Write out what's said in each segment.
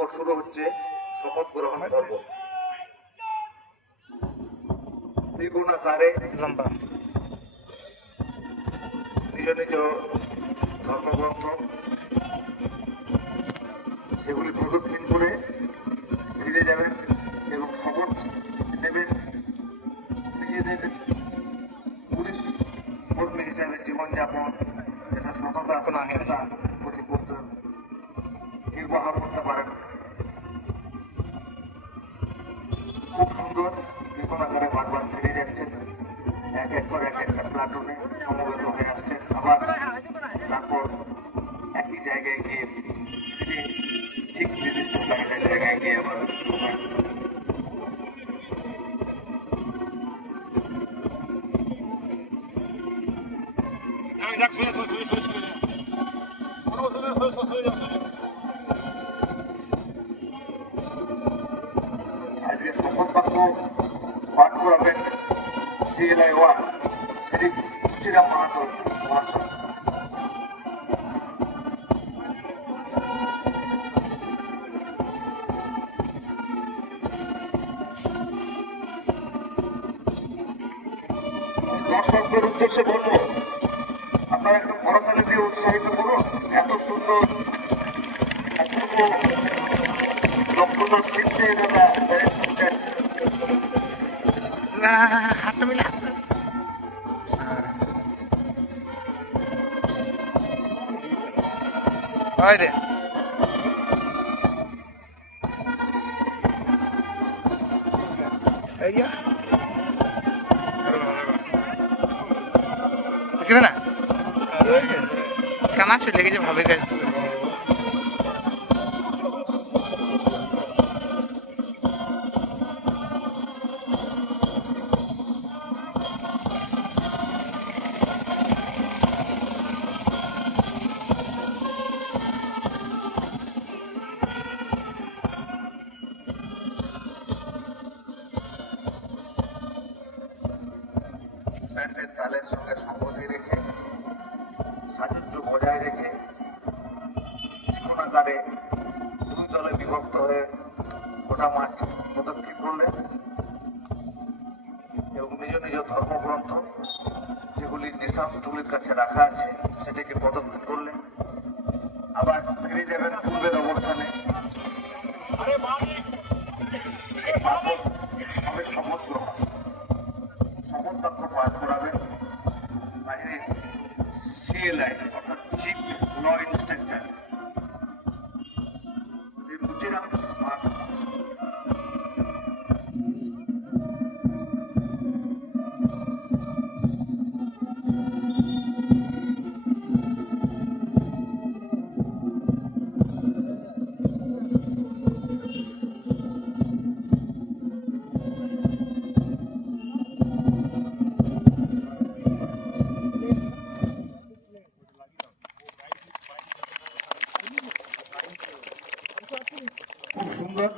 এরপর শুরু হচ্ছে শপথ গ্রহণ পর্ব। ত্রিগুণ আকারে নিজ নিজ ধর্মগ্রন্থ সেগুলি প্রদক্ষিণ করে ফিরে যাবেন এবং শপথ দেবেন নিজেদের পুলিশ কর্মী হিসাবে জীবনযাপন যেটা সততা প্রতি নির্বাহ করতে পারেন। খুব সুন্দর ত্রিগুণ আকারে বারবার ফিরে যাচ্ছেন, এক এক করে এক একটা প্লাটুনে সমবেত হয়ে আসছেন, আবার তারপর একই জায়গায় গিয়ে ঠিক নির্দিষ্ট জায়গায় গিয়ে আবার আজকে শপথ বাক্য পাঠ করাবেন CLI 1 শ্রী শ্রীরাম মাহাতো মহাশয়। দর্শকদের উদ্দেশ্যে বলবো, আপনারা একটু করতালি দিয়ে উৎসাহিত করুন। এত সুন্দর অপূর্ব দক্ষতার ক্ষেত্রে এনারা হাতটা মিলে হয় রে এই যা বুঝবে না কানা চলে গেছে ভাবে গেছে। ব্যান্ডের তালের সঙ্গে সংগতি রেখে সাযুজ্য বজায় রেখে ত্রিগুণ আকারে দুই দলে বিভক্ত হয়ে গোটা মাঠ প্রদক্ষিণ করলেন এবং নিজ নিজ ধর্মগ্রন্থ যেগুলি নেশামতুলির কাছে রাখা আছে সেটাকে প্রদক্ষিণ করলেন, আবার ফিরে যাবেন পূর্বের অবস্থানে। হবে শপথ গ্রহণ, শপথ বাক্য পাঠ করাবেন বাইরে CLI অর্থাৎ chief law inspector Shri Muchiram Mahato. খুব সুন্দর,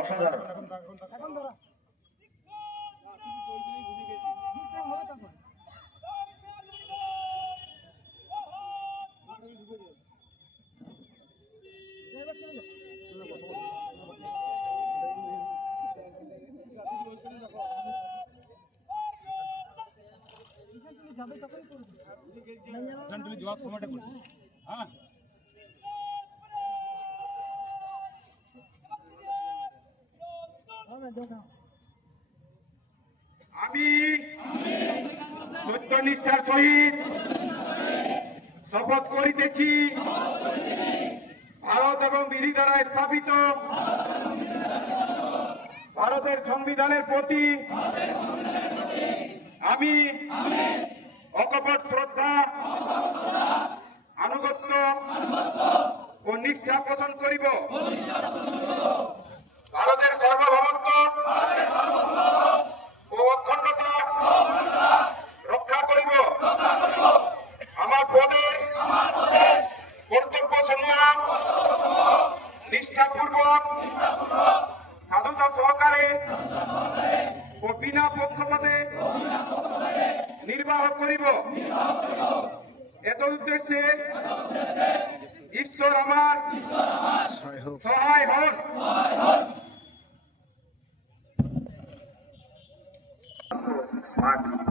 অসাধারণ। যাওয়ার সময়টা করছি। হ্যাঁ আমি সত্যনিষ্ঠার সহিত শপথ করিতেছি ভারত এবং বিধি দ্বারা স্থাপিত ভারতের সংবিধানের প্রতি আমি অকপট শ্রদ্ধা, আনুগত্য ও নিষ্ঠা পোষণ করিব। ভারতের সার্বভৌমত্ব ও অখণ্ডতা রক্ষা করিব। আমার পদে কর্তব্য সমূহ নিষ্ঠাপূর্বক সাধুতা সহকারে ও বিনা পক্ষপাতে নির্বাহ করিব। এত উদ্দেশ্যে ঈশ্বর আমার হোক। সহায় হন। মাঠ